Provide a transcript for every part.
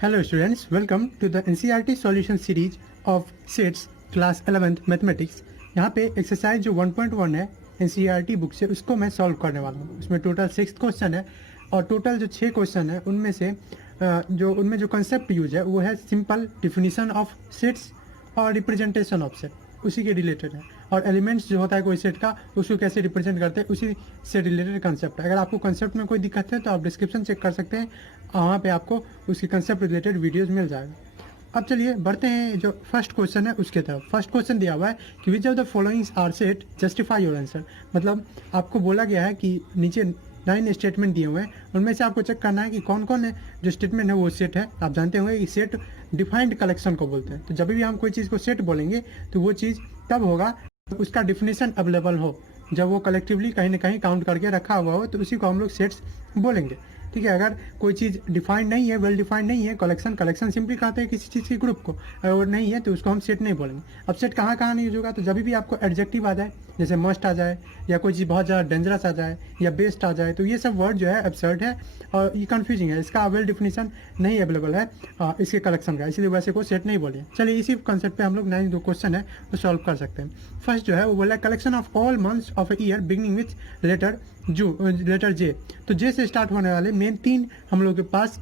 Hello students, welcome to the NCERT solution series of SETS class 11th mathematics. यहाँ पे exercise जो 1.1 है NCERT book से उसको मैं सॉल्व करने वाला हूँ। उसमें टोटल 6 क्वेश्चन है और टोटल जो 6 क्वेश्चन है उनमें से उनमें जो कंसेप्ट यूज है वो है सिंपल डिफिनीशन ऑफ सेट्स और रिप्रेजेंटेशन ऑफ सेट, उसी के रिलेटेड है। और एलिमेंट्स जो होता है कोई सेट का उसको कैसे रिप्रेजेंट करते हैं उसी से रिलेटेड कंसेप्ट है। अगर आपको कंसेप्ट में कोई दिक्कत है तो आप डिस्क्रिप्शन चेक कर सकते हैं, वहाँ पे आपको उसकी कंसेप्ट रिलेटेड वीडियोस मिल जाएगा। अब चलिए बढ़ते हैं जो फर्स्ट क्वेश्चन है उसके तरफ। फर्स्ट क्वेश्चन दिया हुआ है कि which of the followings are set justify your answer. मतलब आपको बोला गया है कि नीचे 9 स्टेटमेंट दिए हुए हैं, उनमें से आपको चेक करना है कि कौन कौन है जो स्टेटमेंट है वो सेट है। आप जानते होंगे कि सेट डिफाइंड कलेक्शन को बोलते हैं। तो जब भी हम कोई चीज़ को सेट बोलेंगे तो वो चीज़ तब होगा उसका डिफिनेशन अवेलेबल हो, जब वो कलेक्टिवली कहीं ना कहीं काउंट करके रखा हुआ हो, तो उसी को हम लोग सेट्स बोलेंगे। ठीक है, अगर कोई चीज़ डिफाइंड नहीं है, वेल डिफाइंड नहीं है, कलेक्शन सिंपली कहते हैं किसी चीज़ के ग्रुप को, अगर वो नहीं है तो उसको हम सेट नहीं बोलेंगे। अब सेट कहाँ कहाँ नहीं यूज होगा, तो जब भी आपको एडजेक्टिव आ जाए, जैसे मस्ट आ जाए या कोई चीज़ बहुत ज़्यादा डेंजरस आ जाए या बेस्ट आ जाए, तो ये सब वर्ड जो है एब्सर्ड है और ये कन्फ्यूजिंग है, इसका वेल डिफिनेशन नहीं अवेलेबल है इसके कलेक्शन का, इसलिए वैसे को सेट नहीं बोले। चलिए इसी कॉन्सेप्ट पे हम लोग 9 जो क्वेश्चन है वो सॉल्व कर सकते हैं। फर्स्ट जो है वो बोला collection of all months of a year beginning with letter J. तो जे से स्टार्ट होने वाले मेन 3 हम लोग के पास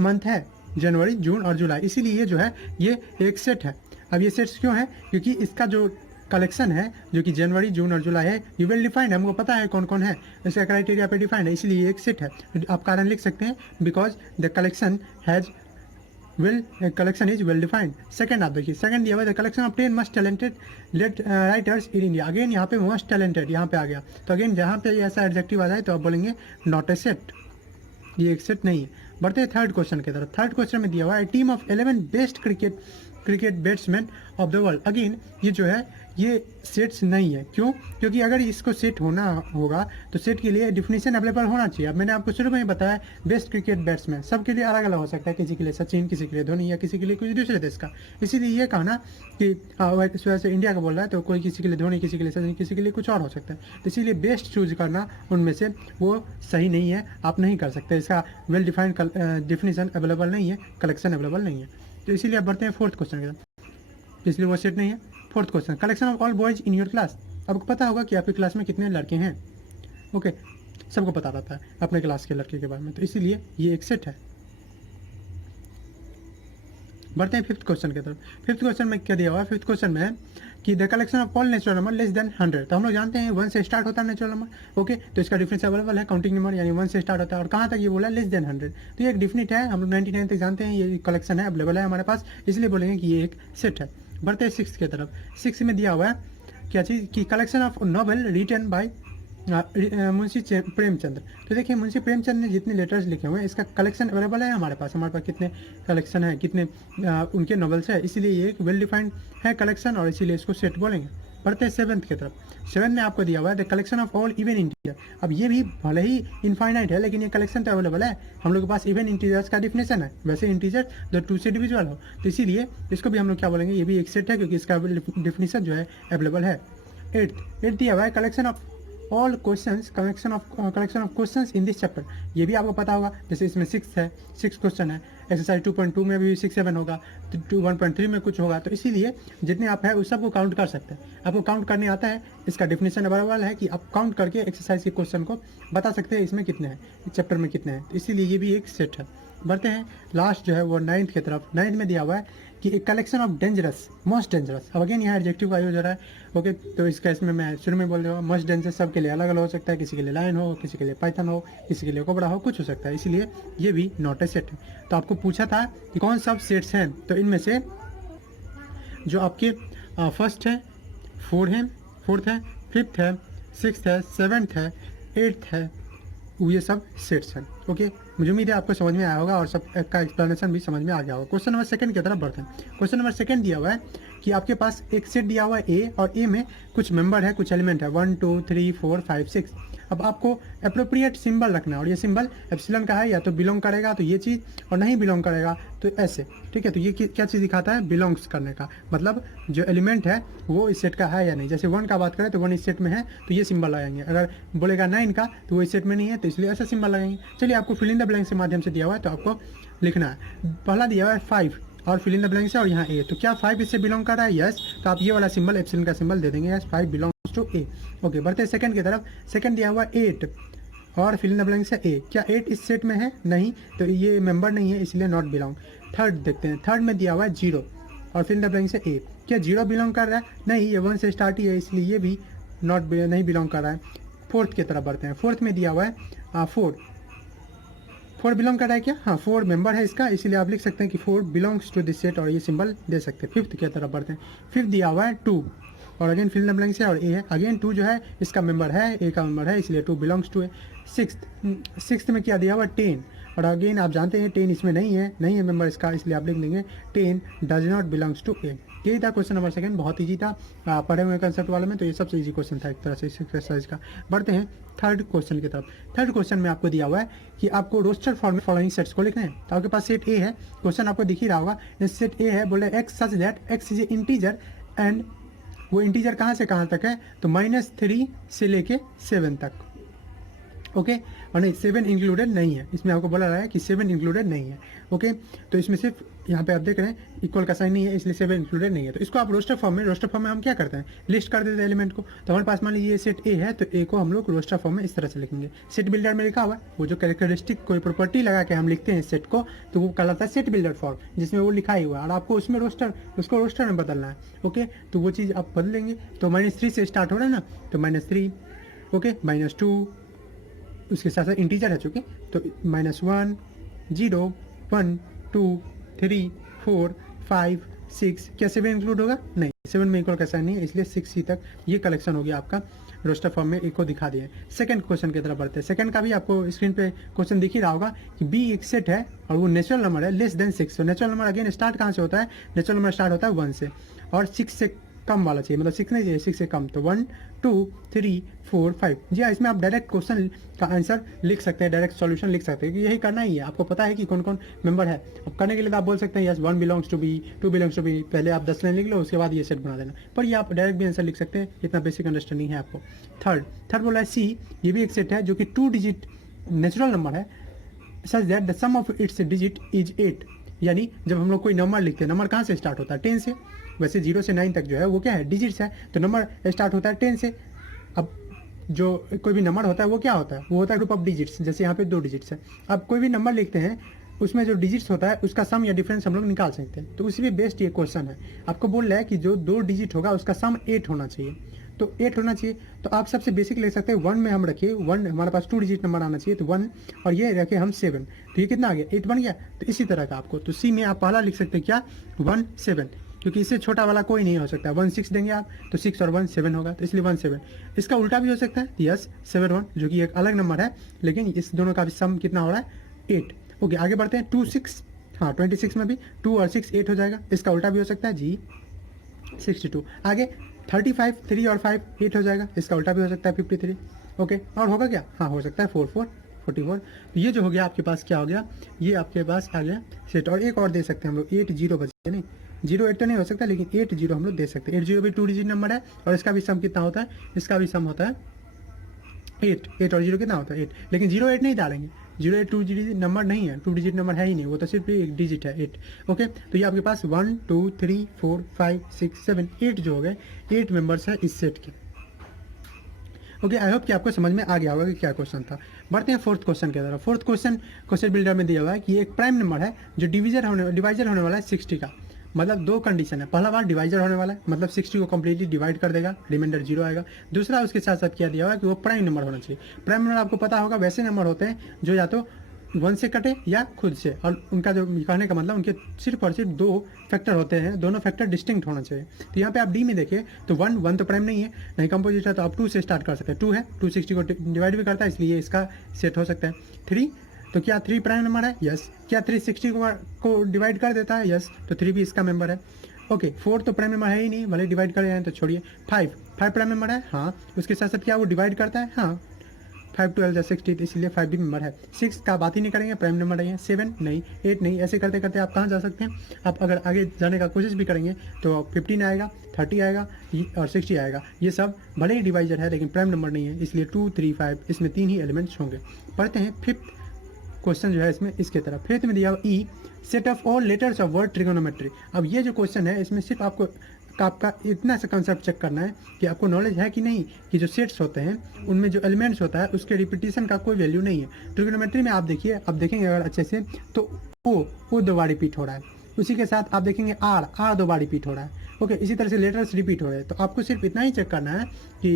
मंथ है, जनवरी, जून और जुलाई, इसीलिए ये जो है ये एक सेट है। अब ये सेट्स क्यों है, क्योंकि इसका जो कलेक्शन है जो कि जनवरी, जून और जुलाई है ये वेल डिफाइंड है, हमको पता है कौन कौन है, इसका क्राइटेरिया पे डिफाइंड है, इसलिए ये एक सेट है। आप कारण लिख सकते हैं because the collection has collection is well defined। Second आप देखिए, सेकंड दिया हुआ है collection of 10 most talented writers in India. Again यहाँ पे मोस्ट टैलेंटेड यहाँ पे आ गया, तो अगेन जहाँ पे ऐसा एडजेक्टिव आ जाए तो आप बोलेंगे नॉट ए सेट, ये एक सेट नहीं है। बढ़ते हैं थर्ड क्वेश्चन की तरफ। थर्ड क्वेश्चन में दिया हुआ है team of 11 best cricket batsman of the world. Again ये जो है ये सेट्स नहीं है, क्यों? क्योंकि अगर इसको सेट होना होगा तो सेट के लिए डिफिनीशन अवेलेबल होना चाहिए। अब मैंने आपको शुरू में ही बताया बेस्ट क्रिकेट बैट्समैन सबके लिए अलग अलग हो सकता है, किसी के लिए सचिन, किसी के लिए धोनी या किसी के लिए कोई दूसरे देश का। इसीलिए ये कहना कि वैसे इंडिया का बोल रहा है तो कोई किसी के लिए धोनी, किसी के लिए सचिन, किसी के लिए कुछ और हो सकता है, तो इसीलिए बेस्ट चूज करना उनमें से वो सही नहीं है, आप नहीं कर सकते। इसका वेल डिफाइंड डिफिनीशन अवेलेबल नहीं है, कलेक्शन अवेलेबल नहीं है, तो इसीलिए आप बढ़ते हैं फोर्थ क्वेश्चन के साथ, इसलिए वो सेट नहीं है। Fourth question collection of all boys in your class. आपको पता होगा कि आपकी क्लास में कितने लड़के हैं, ओके, सबको पता रहता है अपने क्लास के लड़के के बारे में, तो इसीलिए ये एक सेट है। बढ़ते हैं फिफ्थ क्वेश्चन की तरफ। फिफ्थ क्वेश्चन में क्या दिया हुआ है, फिफ्थ क्वेश्चन में है कि the collection of all natural number less than 100। तो हम लोग जानते हैं 1 से स्टार्ट होता है नेचुरल नंबर, ओके, तो इसका डिफरेंस अवेलेबल है काउंटिंग नंबर, यानी 1 से स्टार्ट होता है और कहाँ तक ये बोला लेस देन 100, तो ये एक डिफिनिट है, हम लोग 99 तक जानते हैं, ये कलेक्शन है, अवेलेबल है हमारे पास, इसलिए बोलेंगे कि ये एक सेट है। बढ़ते हैं सिक्स की तरफ। सिक्स में दिया हुआ है क्या चीज़ कि collection of novel written by Munshi Premchandra. तो देखिए मुंशी प्रेमचंद ने जितने लेटर्स लिखे हुए हैं इसका कलेक्शन अवेलेबल है हमारे पास कितने कलेक्शन है, कितने उनके नॉवेल्स है, इसीलिए ये एक वेल डिफाइंड है कलेक्शन और इसीलिए इसको सेट बोलेंगे। बढ़ते हैं सेवन्थ की तरफ। सेवन में आपको दिया हुआ है the collection of all even integer. अब ये भी भले ही इनफाइनाइट है लेकिन ये कलेक्शन तो अवेलेबल है, हम लोग के पास इवन इंटीजर्स का डिफिनेशन है, वैसे इंटीजर जो 2 से डिविजिबल हो, तो इसीलिए इसको भी हम लोग क्या बोलेंगे, ये भी एक सेट है क्योंकि इसका डिफिनेशन जो है अवेलेबल है। एट दिया हुआ है collection of all questions, collection of questions in this chapter. ये भी आपको पता होगा, जैसे इसमें 6 क्वेश्चन है, एक्सरसाइज 2.2 में भी 6-7 होगा, तो 1.3 में कुछ होगा, तो इसीलिए जितने आप है उस सबको काउंट कर सकते हैं। आपको काउंट करने आता है, इसका डिफिनेशन अवेलेबल है कि आप काउंट करके एक्सरसाइज के क्वेश्चन को बता सकते हैं इसमें कितने हैं, इस चैप्टर में कितने हैं, तो इसीलिए ये भी एक सेट है। बढ़ते हैं लास्ट जो है वो 9th की तरफ। 9th में दिया हुआ है कि एक collection of dangerous, most dangerous. अब अगेन यहाँ एडजेक्टिव का यूज हो रहा है, ओके, तो इस केस में मैं शुरू में बोल रहा हूँ मोस्ट डेंजरस सबके लिए अलग अलग हो सकता है, किसी के लिए लायन हो, किसी के लिए पाइथन हो, किसी के लिए कोबरा हो, कुछ हो सकता है, इसीलिए ये भी नॉट ए सेट है। तो आपको पूछा था कि कौन सब सेट्स हैं, तो इनमें से जो आपके फर्स्ट है, फोर्थ है, फिफ्थ है, सिक्स्थ है, सेवन्थ है, 8th है, ये सब सेट्स हैं, ओके। मुझे उम्मीद है आपको समझ में आया होगा और सब का एक्सप्लेनेशन भी समझ में आ गया होगा। क्वेश्चन नंबर सेकंड की तरफ बढ़ते हैं। क्वेश्चन नंबर सेकंड दिया हुआ है कि आपके पास एक सेट दिया हुआ है ए, और ए में कुछ मेंबर है, कुछ एलिमेंट है 1 2 3 4 5 6। अब आपको अप्रोप्रिएट सिंबल रखना है, और ये सिंबल एप्सिलॉन का है, या तो बिलोंग करेगा तो ये चीज़, और नहीं बिलोंग करेगा तो ऐसे, ठीक है। तो ये क्या चीज़ दिखाता है, बिलोंग्स करने का, मतलब जो एलिमेंट है वो इस सेट का है या नहीं। जैसे 1 का बात करें तो 1 इस सेट में है तो ये सिंबल लगाएंगे, अगर बोलेगा 9 का तो वो इस सेट में नहीं है तो इसलिए ऐसा सिंबल लगाएंगे। चलिए, आपको फिल इन द ब्लैंक से माध्यम से दिया हुआ है तो आपको लिखना है। पहला दिया हुआ है 5 और फिल इन द ब्लैंक से, और यहाँ ए, तो क्या 5 इससे बिलोंग कर रहा है, यस। तो आप ये वाला सिंबल एप्सिलॉन का सिंबल दे देंगे, yes 5 belongs to A. Okay, बढ़ते हैं सेकंड की तरफ। सेकंड दिया हुआ 8 और फिल इन द ब्लैंक से ए, क्या 8 इस सेट में है, नहीं, तो ये मेंबर नहीं है इसलिए नॉट बिलोंग। थर्ड देखते हैं, थर्ड में दिया हुआ है 0 और फिल इन द ब्लैंक से ए, क्या 0 बिलोंग कर रहा है, नहीं, ये 1 से स्टार्ट ही है इसलिए ये भी नहीं बिलोंग कर रहा है। फोर्थ की तरफ बढ़ते हैं। फोर्थ में दिया हुआ है 4 बिलोंग कर रहा है क्या, हाँ 4 मेंबर है इसका, इसीलिए आप लिख सकते हैं कि 4 बिलोंग्स टू दिस सेट और ये सिंबल दे सकते हैं। फिफ्थ की तरफ बढ़ते हैं। फिफ्थ दिया हुआ है 2 और again fill in the blank से, और ए है, अगेन 2 जो है इसका मेंबर है, ए का मेंबर है इसलिए 2 बिलोंग्स टू ए। सिक्स्थ में क्या दिया हुआ 10 और अगेन आप जानते हैं 10 इसमें नहीं है मेंबर इसका, इसलिए आप लिख लेंगे 10 डज नॉट बिलोंग्स टू ए। यही था क्वेश्चन नंबर सेकंड, बहुत ईजी था पढ़े हुए कंसेप्ट वाले में, तो ये सबसे ईजी क्वेश्चन था एक तरह से इस एक्सरसाइज का। बढ़ते हैं थर्ड क्वेश्चन की तरफ। थर्ड क्वेश्चन में आपको दिया हुआ है कि आपको रोस्टर फॉर्म में फॉलोइंग सेट्स को लिखना है। तो आपके पास सेट ए है, क्वेश्चन आपको दिख ही रहा होगा, सेट ए है, बोले x such that x is a integer and वो इंटीजर कहाँ से कहाँ तक है, तो -3 से लेके 7 तक। ओके, और नहीं 7 इंक्लूडेड नहीं है, इसमें आपको बोला रहा है कि 7 इंक्लूडेड नहीं है। ओके, तो इसमें सिर्फ यहाँ पे आप देख रहे हैं इक्वल का साइन नहीं है इसलिए 7 इंक्लूडेड नहीं है। तो इसको आप रोस्टर फॉर्म में हम क्या करते हैं, लिस्ट कर देते हैं एलिमेंट को। तो हमारे पास मान लीजिए ये सेट ए है तो ए को हम लोग रोस्टर फॉर्म में इस तरह से लिखेंगे। सेट बिल्डर में लिखा हुआ है, वो जो कैरेक्टरिस्टिक कोई प्रॉपर्टी लगा के हम लिखते हैं सेट को, तो वो कहलाता है सेट बिल्डर फॉर्म, जिसमें वो लिखा ही हुआ है, और आपको उसमें उसको रोस्टर में बदलना है। ओके, तो वो चीज़ आप बदलेंगे। तो -3 से स्टार्ट हो रहा है ना, तो -3, ओके, -2, उसके साथ साथ इंटीजर है चूँकि, तो -1, 0, 1, 2, 3, 4, 5, 6, क्या 7 इंक्लूड होगा, नहीं, 7 में इक्वल का साइन नहीं है इसलिए 6 तक ये कलेक्शन हो गया आपका रोस्टर फॉर्म में, एक को दिखा दिए। सेकंड क्वेश्चन की तरफ बढ़ते हैं। सेकंड का भी आपको स्क्रीन पे क्वेश्चन दिख ही रहा होगा कि बी एक सेट है और वो नेचुरल नंबर है लेस देन 6। तो नेचुरल नंबर अगेन स्टार्ट कहाँ से होता है, नेचुरल नंबर स्टार्ट होता है 1 से, और 6 से कम वाला चाहिए, मतलब 6 नहीं चाहिए, 6 से कम, तो 1, 2, 3, 4, 5। जी हाँ, इसमें आप डायरेक्ट क्वेश्चन का आंसर लिख सकते हैं, डायरेक्ट सॉल्यूशन लिख सकते हैं कि यही करना ही है, आपको पता है कि कौन कौन मेंबर है। अब करने के लिए तो आप बोल सकते हैं yes 1 belongs to B, 2 belongs to B, पहले आप 10 लाइन लिख लो उसके बाद ये सेट बना देना, पर ये आप डायरेक्ट भी आंसर लिख सकते हैं, इतना बेसिक अंडरस्टैंडिंग है आपको। थर्ड बोला है सी, ये भी एक सेट है जो कि 2 डिजिट नेचुरल नंबर है, such that the sum of its digit is 8। यानी जब हम लोग कोई नंबर लिखते हैं, नंबर कहाँ से स्टार्ट होता है, 10 से, वैसे 0 से 9 तक जो है वो क्या है, डिजिट्स है, तो नंबर स्टार्ट होता है 10 से। अब जो कोई भी नंबर होता है वो क्या होता है, वो होता है ग्रुप ऑफ डिजिट्स, जैसे यहाँ पे 2 डिजिट्स है। अब कोई भी नंबर लिखते हैं उसमें जो डिजिट्स होता है उसका सम या डिफरेंस हम लोग निकाल सकते हैं, तो उसी पे बेस्ड ये क्वेश्चन है। आपको बोल रहा है कि जो 2 डिजिट होगा उसका सम 8 होना चाहिए, तो 8 होना चाहिए, तो आप सबसे बेसिक ले सकते हैं 1 में हम रखिए 1, हमारे पास 2 डिजिट नंबर आना चाहिए, तो 1 और ये रखे हम 7, तो ये कितना आ गया 8 बन गया। तो इसी तरह का आपको, तो सी में आप पहला लिख सकते हैं क्या 1, 7, क्योंकि इससे छोटा वाला कोई नहीं हो सकता। 1, 6 देंगे आप तो 6 और 1 7 होगा, तो इसलिए 1, 7। इसका उल्टा भी हो सकता है, यस 7, 1, जो कि एक अलग नंबर है, लेकिन इस दोनों का भी सम कितना हो रहा है 8। ओके, आगे बढ़ते हैं 2, 6, हाँ 26 में भी 2 और 6 8 हो जाएगा, इसका उल्टा भी हो सकता है जी 62। आगे 35, 3 और 5 8 हो जाएगा, इसका उल्टा भी हो सकता है 53। ओके, और होगा क्या, हाँ हो सकता है 4, 4, 44। तो ये जो हो गया आपके पास क्या हो गया, ये आपके पास आ गया सेट। और एक और दे सकते हैं हम लोग 8 0 बचे, नहीं 0 8 तो नहीं हो सकता, लेकिन 8 0 हम लोग दे सकते हैं। 8 0 भी 2 डिजिट नंबर है और इसका भी सम कितना होता है, इसका भी सम होता है 8 और 0 कितना होता है 8, लेकिन 0 8 नहीं डालेंगे, 0 8 2 डिजिट नंबर नहीं है, 2 डिजिट नंबर है ही नहीं, वो तो सिर्फ एक डिजिट है 8। ओके, तो ये आपके पास 1 2 3 4 5 6 7 8 जो हो गए 8 मेंबर्स है इस सेट के। ओके, आई होप कि आपको समझ में आ गया होगा कि क्या क्वेश्चन था। बढ़ते हैं फोर्थ क्वेश्चन की तरफ। फोर्थ क्वेश्चन बिल्डर में दिया हुआ है कि एक प्राइम नंबर है जो डिवाइजर होने वाला है 60 का, मतलब 2 कंडीशन है। पहला बार डिवाइजर होने वाला है, मतलब 60 को कंप्लीटली डिवाइड कर देगा, रिमाइंडर 0 आएगा। दूसरा उसके साथ साथ क्या दिया हुआ है कि वो प्राइम नंबर होना चाहिए। प्राइम नंबर आपको पता होगा वैसे नंबर होते हैं जो या तो 1 से कटे या खुद से, और उनका जो कहने का मतलब उनके सिर्फ और सिर्फ 2 फैक्टर होते हैं, दोनों फैक्टर डिस्टिंक्ट होना चाहिए। तो यहाँ पे आप डी में देखिए तो 1 तो प्राइम नहीं है, नहीं कंपोजिट है, तो आप 2 से स्टार्ट कर सकते हैं। 2 है, 2 60 को डिवाइड भी करता है, इसलिए इसका सेट हो सकता है। 3, तो क्या 3 प्राइम नंबर है, यस। क्या 3 60 को डिवाइड कर देता है, यस, तो 3 भी इसका मेंबर है। ओके, 4 तो प्राइम नंबर है ही नहीं, भले डिवाइड कर जाए तो छोड़िए। 5 प्राइम नंबर है, हाँ। उसके साथ साथ क्या वो डिवाइड करता है, हाँ। 5 12 60, तो इसलिए 5 भी मेंबर है। 6 का बात ही नहीं करेंगे, प्राइम नंबर है। 7 नहीं, 8 नहीं, ऐसे करते करते आप कहाँ जा सकते हैं। आप अगर आगे जाने का कोशिश भी करेंगे तो 15 आएगा, 30 आएगा और 60 आएगा। ये सब भले ही डिवाइजर है लेकिन प्राइम नंबर नहीं है, इसलिए 2 3 5 इसमें 3 ही एलिमेंट्स होंगे। पढ़ते हैं फिफ्थ क्वेश्चन जो है इसमें इसके तरफ। फिफ्थ में दिया हुआ E set of all letters of word trigonometry. अब ये जो क्वेश्चन है इसमें सिर्फ आपका इतना सा कंसेप्ट चेक करना है कि आपको नॉलेज है कि नहीं कि जो सेट्स होते हैं उनमें जो एलिमेंट्स होता है उसके रिपीटिशन का कोई वैल्यू नहीं है। ट्रिगोनोमेट्री में आप देखिए, अब देखेंगे अगर अच्छे से तो ओ 2 बार रिपीट हो रहा है, उसी के साथ आप देखेंगे आर 2 बार रिपीट हो रहा है। ओके, इसी तरह से लेटर्स रिपीट हो रहे हैं। तो आपको सिर्फ इतना ही चेक करना है कि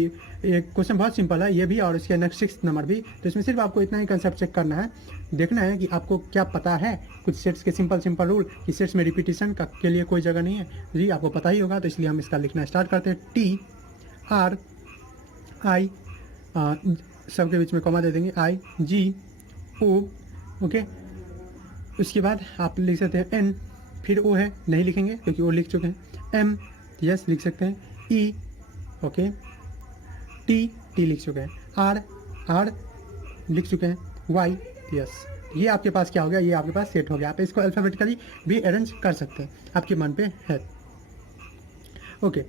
ये क्वेश्चन बहुत सिंपल है, ये भी और इसके नेक्स्ट 6 नंबर भी। तो इसमें सिर्फ आपको इतना ही कंसेप्ट चेक करना है, देखना है कि आपको क्या पता है कुछ सेट्स के सिंपल रूल कि सेट्स में रिपीटिशन के लिए कोई जगह नहीं है। जी आपको पता ही होगा, तो इसलिए हम इसका लिखना स्टार्ट करते हैं। टी आर आई, सबके बीच में कॉमा दे देंगे, आई जी ओ। ओके, उसके बाद आप लिख सकते हैं एन, फिर ओ है नहीं लिखेंगे क्योंकि ओ लिख चुके हैं। एम यस लिख सकते हैं, ई ओके, टी लिख चुके हैं, आर लिख चुके हैं, वाई यस। ये आपके पास क्या हो गया, ये आपके पास सेट हो गया। आप इसको अल्फाबेटिकली भी अरेंज कर सकते हैं, आपके मन पे है। ओके,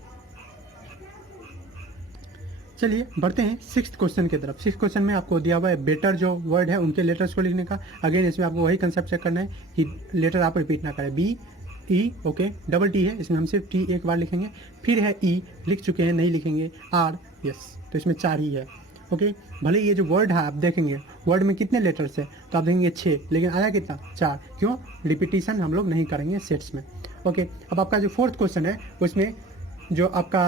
चलिए बढ़ते हैं 6th क्वेश्चन की तरफ। 6th क्वेश्चन में आपको दिया हुआ है बेटर जो वर्ड है उनके लेटर्स को लिखने का। अगेन इसमें आपको वही कंसेप्ट चेक करना है कि लेटर आप रिपीट ना करें। B E okay, double T है, इसमें हम सिर्फ टी एक बार लिखेंगे। फिर है ई लिख चुके हैं, नहीं लिखेंगे। आर यस, तो इसमें 4 ही है। ओके, भले ये जो वर्ड है आप देखेंगे वर्ड में कितने लेटर्स है तो आप देखेंगे 6, लेकिन आया कितना 4, क्यों, रिपीटिशन हम लोग नहीं करेंगे सेट्स में। ओके, अब आपका जो 4th क्वेश्चन है उसमें जो आपका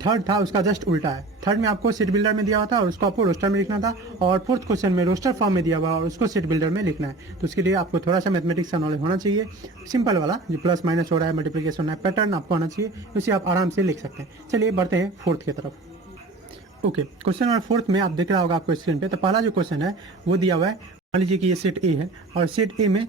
3rd था उसका जस्ट उल्टा है। 3rd में आपको सेट बिल्डर में दिया हुआ था और उसको आपको रोस्टर में लिखना था, और 4th क्वेश्चन में रोस्टर फॉर्म में दिया हुआ और उसको सेट बिल्डर में लिखना है। तो उसके लिए आपको थोड़ा सा मैथमेटिक्स का नॉलेज होना चाहिए, सिंपल वाला जो प्लस माइनस हो रहा है, मल्टीप्लिकेशन हो रहा है, पैटर्न आपको आना चाहिए, उसे आप आराम से लिख सकते हैं। चलिए बढ़ते हैं 4th की तरफ। ओके, क्वेश्चन नंबर 4th में आप देख रहा होगा आपको स्क्रीन पे। तो पहला जो क्वेश्चन है वो दिया हुआ है, मान लीजिए कि ये सेट ए है और सेट ए में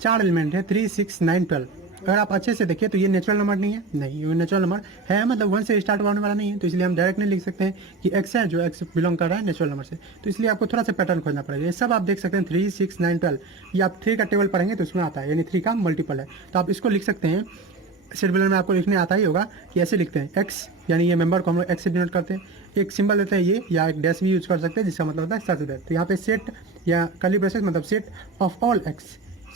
4 एलिमेंट है, 3 6 9 12। अगर आप अच्छे से देखिए तो ये नेचुरल नंबर नहीं है, नहीं ये नेचुरल नंबर है, मतलब 1 से स्टार्ट होने वाला नहीं है। तो इसलिए हम डायरेक्ट नहीं लिख सकते हैं कि एक्स है, जो एक्स बिलोंग कर रहा है नेचुरल नंबर से। तो इसलिए आपको थोड़ा सा पैटर्न खोजना पड़ेगा। ये सब आप देख सकते हैं 3 6 9 12, ये आप 3 का टेबल पढ़ेंगे तो उसमें आता है, यानी 3 का मल्टीपल है। तो आप इसको लिख सकते हैं, सेट बिल्डर में आपको लिखने आता ही होगा कि ऐसे लिखते हैं एक्स, यानी ये मेंबर को हम लोग एक्स से डिनोट करते हैं। एक सिंबल देते हैं ये, या एक डैश भी यूज कर सकते हैं जिसका मतलब होता है सच दैट। तो यहाँ पे सेट या कर्ली ब्रेसेस मतलब set of all x,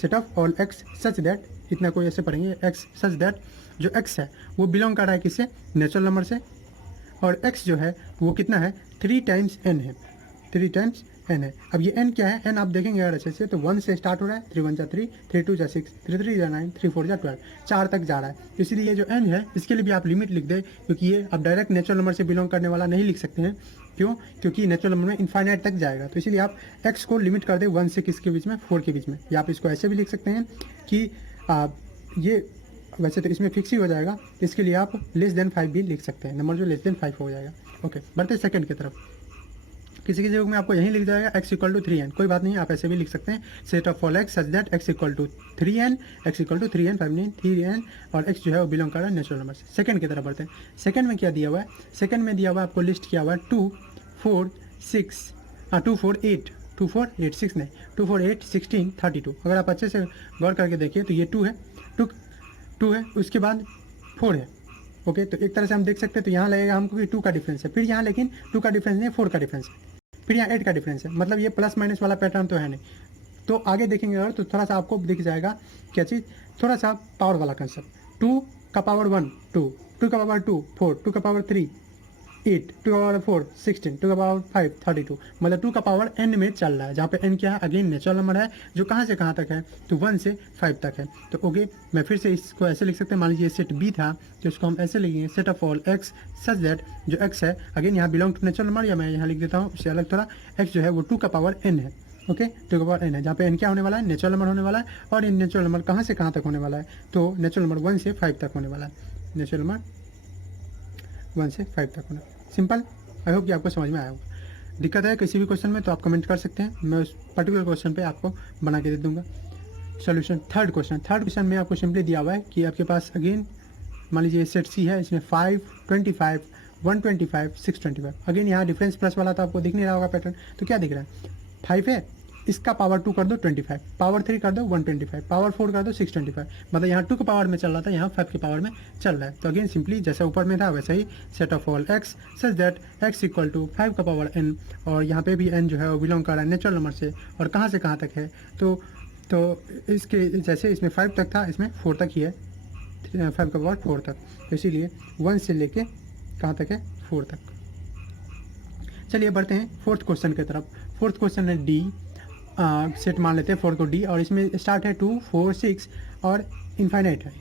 set of all x such that, इतना कोई ऐसे पढ़ेंगे एक्स सच दैट जो एक्स है वो बिलोंग कर रहा है किससे, नेचुरल नंबर से, और एक्स जो है वो कितना है 3 टाइम्स एन है, 3 टाइम्स एन है। अब ये एन क्या है, एन आप देखेंगे अगर अच्छे से तो 1 से स्टार्ट हो रहा है, 3 1 जा 3, 3 2 जा 6, 3 3 जा 9, 3 4 जा 12, 4 तक जा रहा है। इसीलिए ये जो एन है इसके लिए भी आप लिमिट लिख दें, क्योंकि ये आप डायरेक्ट नेचुरल नंबर से बिलोंग करने वाला नहीं लिख सकते हैं। क्यों, क्योंकि नेचुरल नंबर में इनफाइनाइट तक जाएगा। तो इसीलिए आप एक्स को लिमिट कर दें 1 से किसके बीच में, 4 के बीच में। या आप इसको ऐसे भी लिख सकते हैं कि ये वैसे तो इसमें फिक्स ही हो जाएगा, इसके लिए आप लेस देन 5 भी लिख सकते हैं, नंबर जो लेस देन 5 हो जाएगा। ओके, बढ़ते सेकंड की तरफ। किसी किसी में आपको यहीं लिख जाएगा x इक्वल टू 3n, कोई बात नहीं, आप ऐसे भी लिख सकते हैं, set of all x such that x equal to 3n, x equal to 3n 5 नहीं 3n, और x जो है वो बिलोंग कर रहा है नेचुरल नंबर से। सेकंड की तरफ बढ़ते हैं। सेकंड में क्या दिया हुआ है, सेकंड में दिया हुआ है आपको लिस्ट किया हुआ है 2 4 6 2 4 8 2 4 8 6 नहीं 2 4 8 16 32। अगर आप अच्छे से गौर करके देखिए तो ये 2 है, 2 है, उसके बाद 4 है। ओके, तो एक तरह से हम देख सकते हैं, तो यहाँ लगेगा हमको कि 2 का डिफरेंस है, फिर यहाँ लेकिन 2 का डिफरेंस नहीं, 4 का डिफरेंस है, फिर यहाँ 8 का डिफरेंस है, मतलब ये प्लस माइनस वाला पैटर्न तो है नहीं। तो आगे देखेंगे अगर तो थोड़ा सा आपको दिख जाएगा क्या चीज़, थोड़ा सा पावर वाला कंसेप्ट। 2 का पावर 1 2, 2 का पावर 2 4, 2 का पावर 3 8, 2 का पावर 4 16, 2 का पावर 5 32, मतलब 2 का पावर n में चल रहा है, जहाँ पे n क्या है, अगेन नेचुरल नंबर है जो कहाँ से कहाँ तक है, तो 1 से 5 तक है। तो ओके, मैं फिर से इसको ऐसे लिख सकते हैं, मान लीजिए सेट बी था तो इसको हम ऐसे लिखेंगे, set of all x such that जो x है, अगेन यहाँ बिलोंग टू नेचुरल नंबर, या मैं यहाँ लिख देता हूँ उससे अलग थोड़ा, x जो है वो 2 का पावर n है। ओके, 2 का पावर n है, जहाँ पे n क्या होने वाला है, नेचुरल नंबर होने वाला है, और इन नेचुरल नंबर कहाँ से कहाँ तक होने वाला है, तो नेचुरल नंबर 1 से 5 तक होने वाला है, नेचुरल नंबर 1 से 5 तक होना। सिंपल, आई होप कि आपको समझ में आया होगा। दिक्कत है किसी भी क्वेश्चन में तो आप कमेंट कर सकते हैं, मैं उस पर्टिकुलर क्वेश्चन पे आपको बना के दे दूंगा सॉल्यूशन। थर्ड क्वेश्चन में आपको सिंपली दिया हुआ है कि आपके पास अगेन मान लीजिए सेट सी है, इसमें 5 25 125, 625। अगेन यहाँ डिफरेंस प्लस वाला तो आपको दिख नहीं रहा होगा पैटर्न, तो क्या दिख रहा है 5 है, इसका पावर 2 कर दो 25, पावर 3 कर दो 125, पावर 4 कर दो 625। मतलब यहाँ 2 के पावर में चल रहा था, यहाँ 5 के पावर में चल रहा है। तो अगेन सिंपली जैसा ऊपर में था वैसा ही set of all x such that x equal to 5 का पावर n, और यहाँ पे भी n जो है वो बिलोंग कर रहा है नेचुरल नंबर से, और कहाँ से कहाँ तक है तो इसके जैसे इसमें 5 तक था, इसमें 4 तक ही है, 5 का पावर 4 तक, तो इसीलिए 1 से लेके कहाँ तक है 4 तक। चलिए बढ़ते हैं फोर्थ क्वेश्चन की तरफ। फोर्थ क्वेश्चन है डी सेट मान लेते हैं 4 को डी, और इसमें स्टार्ट है 2, 4, 6 और इनफाइनाइट है,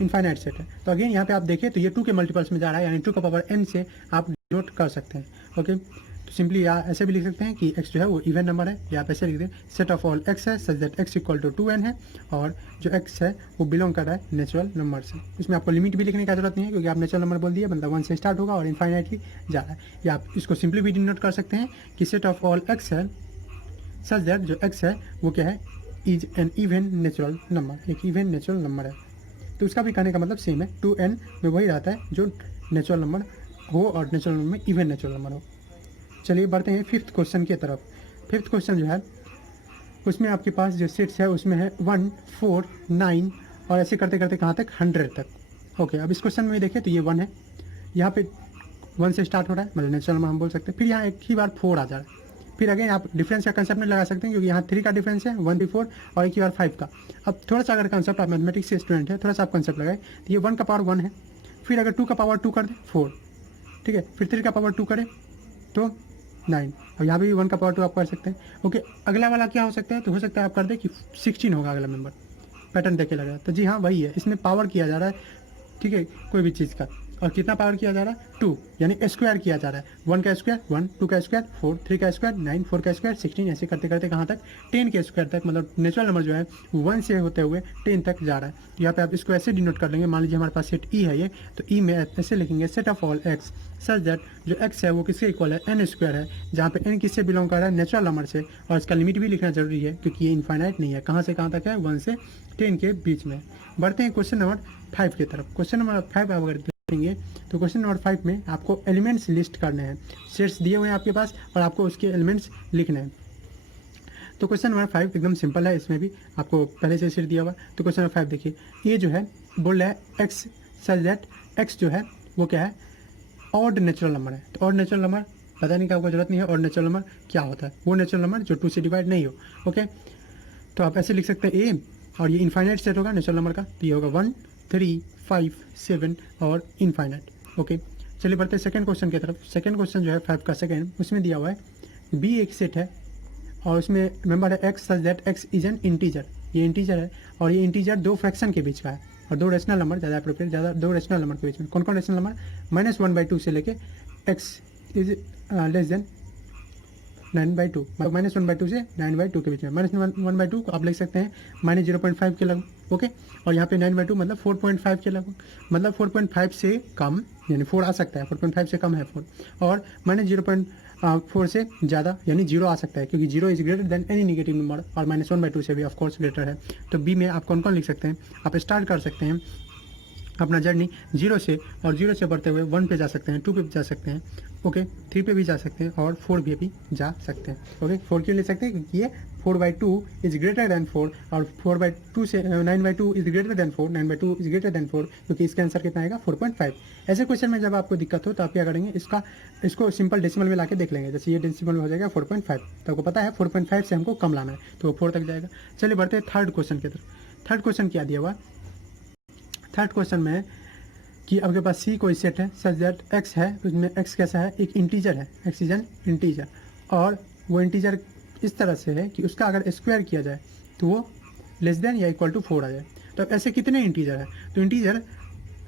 इनफाइनाइट सेट है। तो अगेन यहाँ पे आप देखें तो ये 2 के मल्टीपल्स में जा रहा है, यानी 2 का पावर n से आप डिनोट कर सकते हैं। ओके, तो सिंपली या ऐसे भी लिख सकते हैं कि x जो है वो इवन नंबर है, या आप ऐसे लिख दें सेट ऑफ ऑल x है such that x equal to 2n है, और जो x है वो बिलोंग कर रहा है नेचुरल नंबर से। इसमें आपको लिमिट भी लिखने की जरूरत नहीं है, क्योंकि आप नेचुरल नंबर बोल दिए, मतलब 1 से स्टार्ट होगा और इनफाइनाइटली जा रहा है। या आप इसको सिंपली भी डिनोट कर सकते हैं कि सेट ऑफ ऑल x है सच दैट जो x है वो क्या है is an even natural number, एक इवन नेचुरल नंबर है। तो उसका भी कहने का मतलब सेम है, 2n में वही रहता है जो नेचुरल नंबर हो और नेचुरल नंबर में इवन नेचुरल नंबर हो। चलिए बढ़ते हैं फिफ्थ क्वेश्चन की तरफ। फिफ्थ क्वेश्चन जो है उसमें आपके पास जो सेट्स है उसमें है 1, 4, 9 और ऐसे करते करते कहाँ तक 100 तक। ओके, अब इस क्वेश्चन में देखें तो ये 1 है, यहाँ पे 1 से स्टार्ट हो रहा है, मतलब नेचुरल नंबर हम बोल सकते हैं। फिर यहाँ एक ही बार 4 आ जा रहा है, फिर अगेन आप डिफरेंस का कंसेप्ट नहीं लगा सकते हैं, क्योंकि यहाँ 3 का डिफरेंस है 1 4, और एक ही बार 5 का। अब थोड़ा सा अगर कंसेप्ट आप मैथमेटिक्स के स्टूडेंट है, थोड़ा सा आप कंसेप्ट लगाए तो ये 1 का पावर 1 है, फिर अगर 2 का पावर 2 कर दे 4, ठीक है, फिर 3 का पावर 2 करें तो 9, अब यहाँ भी 1 का पावर 2 आप कर सकते हैं। ओके, अगला वाला क्या हो सकता है, तो हो सकता है आप कर दे कि 16 होगा अगला मेंबर, पैटर्न देखे लगा। तो जी हाँ वही है, इसमें पावर किया जा रहा है, ठीक है, कोई भी चीज़ का, और कितना पावर किया जा रहा है 2, यानी स्क्वायर किया जा रहा है। 1 का स्क्वायर 1, 2 का स्क्वायर 4, 3 का स्क्वायर 9, 4 का स्क्वायर 16, ऐसे करते करते कहाँ तक 10 के स्क्वायर तक, मतलब नेचुरल नंबर जो है 1 से होते हुए 10 तक जा रहा है। यहाँ पे आप इसको ऐसे डिनोट कर लेंगे, मान लीजिए हमारे पास सेट ई है ये, तो ई में ऐसे लिखेंगे set of all x such that जो x है वो किसके इक्वल है n स्क्वायर है, जहाँ पे n किससे बिलोंग कर रहा है नेचुरल नंबर से, और इसका लिमिट भी लिखना जरूरी है क्योंकि ये इनफाइनाइट नहीं है, कहाँ से कहाँ तक है 1 से 10 के बीच में। बढ़ते हैं क्वेश्चन नंबर 5 की तरफ। क्वेश्चन नंबर 5 आप अगर देखेंगे तो क्वेश्चन नंबर 5 में आपको एलिमेंट्स लिस्ट करने हैं, सेट्स दिए हुए हैं आपके पास और आपको उसके एलिमेंट्स लिखने हैं। तो क्वेश्चन नंबर 5 एकदम सिंपल है, इसमें भी आपको पहले से सेट दिया हुआ। तो क्वेश्चन नंबर 5 देखिए, ये जो है बोल रहा है एक्स सच दैट एक्स जो है वो क्या है ऑड नेचुरल नंबर है। तो ऑड नेचुरल नंबर बताने की आपको जरूरत नहीं है, ऑड नेचुरल नंबर क्या होता है, वो नेचुरल नंबर जो 2 से डिवाइड नहीं हो। ओके, तो आप ऐसे लिख सकते हैं ए, और ये इनफाइनाइट सेट होगा नेचुरल नंबर का, तो ये होगा 1, 3, 5, 7 और इनफाइनाइट। ओके, चलिए बढ़ते हैं सेकंड क्वेश्चन की तरफ। सेकंड क्वेश्चन जो है 5 का सेकंड, उसमें दिया हुआ है बी एक सेट है और उसमें मेंबर है x such that x is an integer, ये इंटीजर है और ये इंटीजर 2 फ्रैक्शन के बीच का है और 2 रेशनल नंबर ज़्यादा अप्रोप्रिएट, ज़्यादा 2 रेशनल नंबर के बीच में। कौन कौन रेशनल नंबर, -1/2 से लेके एक्स इज लेस देन 9/2, मतलब -1/2 से 9/2 के बीच में। -1/2 को आप लिख सकते हैं -0.5 के लगभग। ओके, और यहाँ पे 9/2 मतलब 4.5 के लगभग, मतलब 4.5 से कम, यानी 4 आ सकता है, 4.5 से कम है 4, और -0.4 से ज़्यादा यानी 0 आ सकता है, क्योंकि 0 is greater than any negative number, और -1/2 से भी ऑफकोर्स ग्रेटर है। तो बी में आप कौन कौन लिख सकते हैं, आप स्टार्ट कर सकते हैं अपना जर्नी 0 से, और 0 से बढ़ते हुए 1 पे जा सकते हैं, 2 पे भी जा सकते हैं, ओके, 3 पे भी जा सकते हैं और 4 पे भी जा सकते हैं। ओके, 4 क्यों ले सकते हैं, क्योंकि ये 4/2 इज ग्रेटर देन 4, और 4/2 से 9/2 is greater than 4, 9/2 is greater than 4, क्योंकि इसका आंसर कितना आएगा 4.5। ऐसे क्वेश्चन में जब आपको दिक्कत हो तो आप क्या करेंगे, इसको सिंपल डेसिमल में लाके देख लेंगे। जैसे ये डेसिमल में हो जाएगा 4.5, तो आपको पता है 4.5 से हमको कम लाना है, तो वो 4 तक जाएगा। चलिए बढ़ते हैं थर्ड क्वेश्चन की तरफ। थर्ड क्वेश्चन क्या दिया हुआ, थर्ड क्वेश्चन में कि आपके पास सी कोई सेट है सच दैट एक्स है, उसमें एक्स कैसा है, एक इंटीजर है, एक्स इज एन इंटीजर, और वो इंटीजर इस तरह से है कि उसका अगर स्क्वायर किया जाए तो वो लेस देन या इक्वल टू 4 आ जाए। तो ऐसे कितने इंटीजर है, तो इंटीजर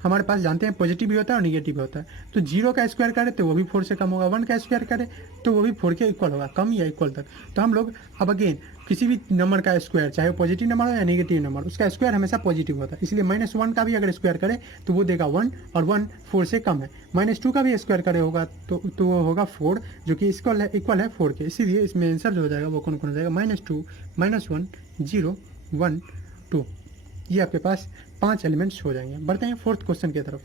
हमारे पास जानते हैं पॉजिटिव भी होता है और निगेटिव भी होता है। तो 0 का स्क्वायर करे तो वो भी 4 से कम होगा, 1 का स्क्वायर करे तो वो भी 4 के इक्वल होगा, कम या इक्वल तक। तो हम लोग अब अगेन किसी भी नंबर का स्क्वायर, चाहे वो पॉजिटिव नंबर हो या नेगेटिव नंबर, उसका स्क्वायर हमेशा पॉजिटिव होता है, इसलिए -1 का भी अगर स्क्वायर करे तो वो देगा 1, और 1 4 से कम है। -2 का भी स्क्वायर करे होगा तो वो होगा 4, जो कि इक्वल है 4 के, इसीलिए इसमें आंसर जो हो जाएगा वो कौन कौन हो जाएगा, -2, -1, 0, 1, 2। ये आपके पास 5 एलिमेंट्स हो जाएंगे। बढ़ते हैं फोर्थ क्वेश्चन की तरफ।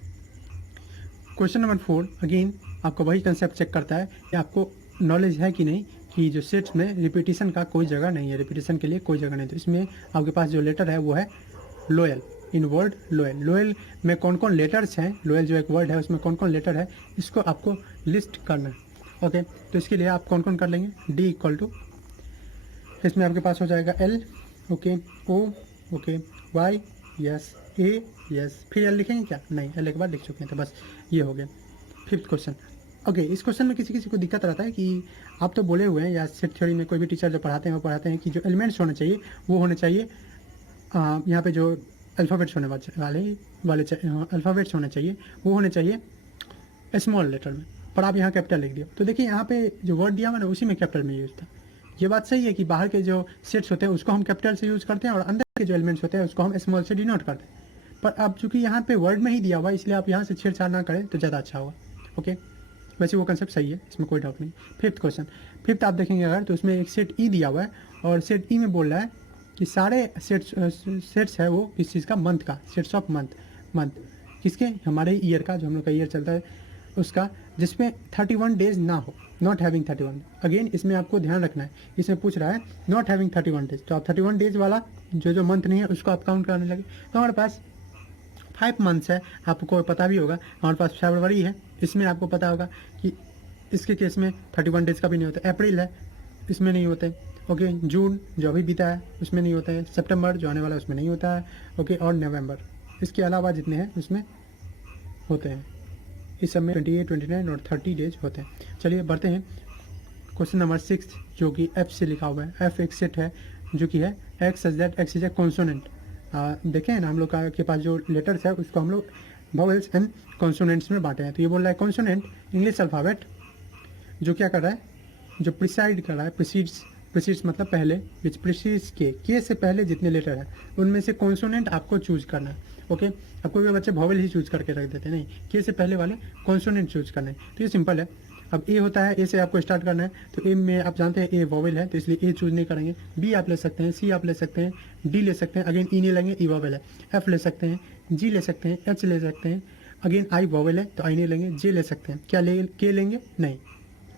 क्वेश्चन नंबर 4 अगेन आपको वही कंसेप्ट चेक करता है कि आपको नॉलेज है कि नहीं कि जो सेट्स में रिपीटिशन का कोई जगह नहीं है, रिपीटिशन के लिए कोई जगह नहीं। तो इसमें आपके पास जो लेटर है वो है लोयल, इन वर्ड लोयल। लोयल में कौन कौन लेटर्स हैं, लोयल जो एक वर्ड है उसमें कौन कौन लेटर है, इसको आपको लिस्ट करना है। ओके, तो इसके लिए आप कौन कौन कर लेंगे, डी इक्वल टू, इसमें आपके पास हो जाएगा एल, ओके, ओ, ओके, वाई, यस, ए, यस, फिर एल लिखेंगे क्या, नहीं, एल एक बार लिख चुके हैं, तो बस ये हो गया। 5th question. ओके, इस क्वेश्चन में किसी किसी को दिक्कत रहता है कि आप तो बोले हुए हैं या सेट थ्योरी में कोई भी टीचर जो पढ़ाते हैं वो पढ़ाते हैं कि जो एलिमेंट्स होने चाहिए वो होने चाहिए यहाँ पे जो अल्फ़ाबेट्स होने वाले अल्फ़ाबेट्स होने चाहिए वो होने चाहिए स्मॉल लेटर में, पर आप यहाँ कैपिटल लिख दिया। तो देखिए यहाँ पे जो वर्ड दिया हुआ ना उसी में कैपिटल में यूज़ था। ये बात सही है कि बाहर के जो सेट्स होते हैं उसको हम कैपिटल से यूज़ करते हैं और अंदर के जो एलिमेंट्स होते हैं उसको हम स्मॉल से डिनोट करते हैं, पर अब चूंकि यहाँ पे वर्ड में ही दिया हुआ है इसलिए आप यहाँ से छेड़छाड़ ना करें तो ज़्यादा अच्छा होगा। ओके, वैसे वो कंसेप्ट सही है, इसमें कोई डाउट नहीं। 5th क्वेश्चन, 5th आप देखेंगे अगर तो उसमें एक सेट ई दिया हुआ है और सेट ई में बोल रहा है कि सारे सेट्स है वो किस चीज़ का, मंथ का, सेट्स ऑफ मंथ किसके, हमारे ईयर का, जो हम लोग का ईयर चलता है उसका, जिसमें 31 डेज ना हो, नॉट हैविंग 31। अगेन इसमें आपको ध्यान रखना है, इसमें पूछ रहा है नॉट हैविंग 31 डेज, तो आप 31 डेज वाला जो मंथ नहीं है उसको आप काउंट करने लगे। तो हमारे पास 5 मंथ्स है, आपको पता भी होगा हमारे पास फरवरी है, इसमें आपको पता होगा कि इसके केस में 31 डेज का भी नहीं होता। अप्रैल है, इसमें नहीं होते। ओके, जून जो अभी बीता है उसमें नहीं होता है, सितंबर जो आने वाला है उसमें नहीं होता है। ओके, और नवंबर, इसके अलावा जितने हैं उसमें होते हैं। इस सब में 28, 29 और 30 डेज होते हैं। चलिए बढ़ते हैं क्वेश्चन नंबर 6 जो कि एफ से लिखा हुआ है। एफ एक सेट है जो कि है x such that x is a consonant. देखें ना, हम लोग के पास जो लेटर्स है उसको हम लोग वोवेल्स एंड कॉन्सोनेंट्स में बांटे हैं। तो ये बोल रहा है कॉन्सोनेंट इंग्लिश अल्फ़ाबेट जो क्या कर रहा है, जो प्रिसाइड कर रहा है, प्रिसीड्स मतलब पहले, विच प्रिसीड्स के से पहले जितने लेटर है उनमें से कॉन्सोनेंट आपको चूज करना है। ओके, अब कोई बच्चे वोवेल ही चूज करके रख देते हैं, नहीं, के से पहले वाले कॉन्सोनेंट चूज करना है। तो ये सिंपल है। अब ए होता है, ए से आपको स्टार्ट करना है, तो ए में आप जानते हैं ए वोवेल है तो इसलिए ए चूज नहीं करेंगे। बी आप ले सकते हैं, सी आप ले सकते हैं, डी ले सकते हैं, अगेन ई नहीं लेंगे, ई वोवेल है। एफ ले सकते हैं, जी ले सकते हैं, एच ले सकते हैं, अगेन आई वोवेल है तो आई नहीं लेंगे, जे ले सकते हैं, क्या ले, के लेंगे, नहीं,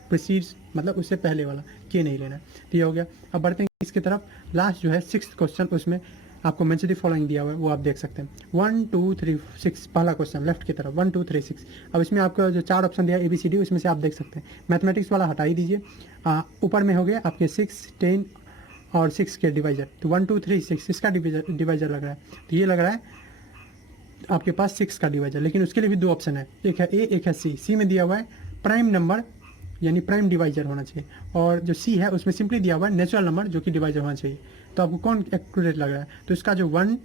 प्रीसीड्स मतलब उससे पहले वाला के नहीं लेना। तो ये हो गया। अब बढ़ते हैं इसकी तरफ। लास्ट जो है 6th क्वेश्चन, उसमें आपको मेंशन द फॉलोइंग दिया हुआ है वो आप देख सकते हैं। 1 2 3 6 पहला क्वेश्चन लेफ्ट की तरफ 1 2 3 6। अब इसमें आपका जो 4 ऑप्शन दिया है ABCD, उसमें से आप देख सकते हैं। मैथमेटिक्स वाला हटा ही दीजिए। ऊपर में हो गया आपके 6 10 और 6 के डिवाइजर, तो 1 2 3 6 इसका डिवाइजर लग रहा है। तो ये लग रहा है आपके पास 6 का डिवाइजर, लेकिन उसके लिए भी 2 ऑप्शन है, एक है ए एक है सी। सी में दिया हुआ है प्राइम नंबर यानी प्राइम डिवाइजर होना चाहिए, और जो सी है उसमें सिंपली दिया हुआ है नेचुरल नंबर जो कि डिवाइजर होना चाहिए। तो आपको कौन एक्यूरेट लग रहा है, तो इसका जो 1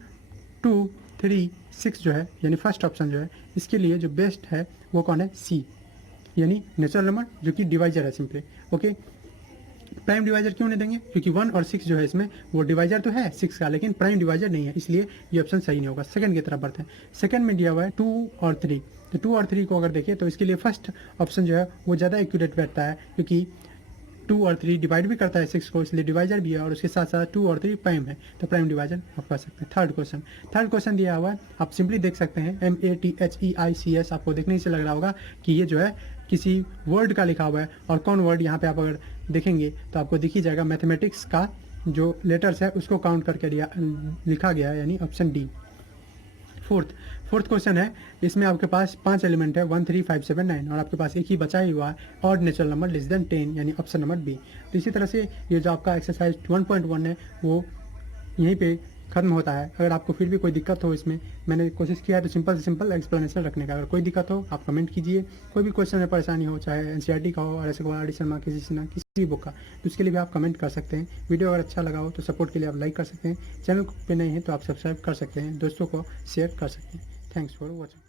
2 3 6 जो है यानी फर्स्ट ऑप्शन जो है इसके लिए जो बेस्ट है वो कौन है, सी, यानी नेचुरल नंबर जो कि डिवाइजर है सिंपली। ओके, प्राइम डिवाइजर क्यों नहीं देंगे, क्योंकि 1 और 6 जो है इसमें वो डिवाइजर तो है 6 का, लेकिन प्राइम डिवाइजर नहीं है, इसलिए ये ऑप्शन सही नहीं होगा। सेकंड की तरफ बढ़ते हैं। सेकंड में दिया हुआ है 2 और 3, तो 2 और 3 को अगर देखें तो इसके लिए फर्स्ट ऑप्शन जो है वो ज़्यादा एक्यूरेट बैठता है, क्योंकि 2 और 3 डिवाइड भी करता है 6 को, इसलिए डिवाइजर भी है, और उसके साथ साथ 2 और 3 प्राइम है, तो प्राइम डिवाइजर आप कर सकते हैं। थर्ड क्वेश्चन दिया हुआ है, आप सिंपली देख सकते हैं MATHEICS, आपको देखने से लग रहा होगा कि ये जो है किसी वर्ड का लिखा हुआ है, और कौन वर्ड यहाँ पे आप अगर देखेंगे तो आपको दिख ही जाएगा, मैथमेटिक्स का जो लेटर्स है उसको काउंट करके लिखा गया है, यानी ऑप्शन डी। फोर्थ क्वेश्चन है, इसमें आपके पास 5 एलिमेंट है 1 3 5 7 9, और आपके पास एक ही बचा ही हुआ है odd natural number less than 10, यानी ऑप्शन नंबर बी। तो इसी तरह से ये जो आपका एक्सरसाइज 1.1 है वो यहीं पे खत्म होता है। अगर आपको फिर भी कोई दिक्कत हो इसमें, मैंने कोशिश किया है तो सिंपल से सिंपल एक्सप्लेनेशन रखने का। अगर कोई दिक्कत हो आप कमेंट कीजिए। कोई भी क्वेश्चन में परेशानी हो, चाहे NCERT का हो, RS का, RD शर्मा, किसी भी बुक का, तो उसके लिए भी आप कमेंट कर सकते हैं। वीडियो अगर अच्छा लगा हो तो सपोर्ट के लिए आप लाइक कर सकते हैं। चैनल पे नए हैं तो आप सब्सक्राइब कर सकते हैं, दोस्तों को शेयर कर सकते हैं। Thanks for watching.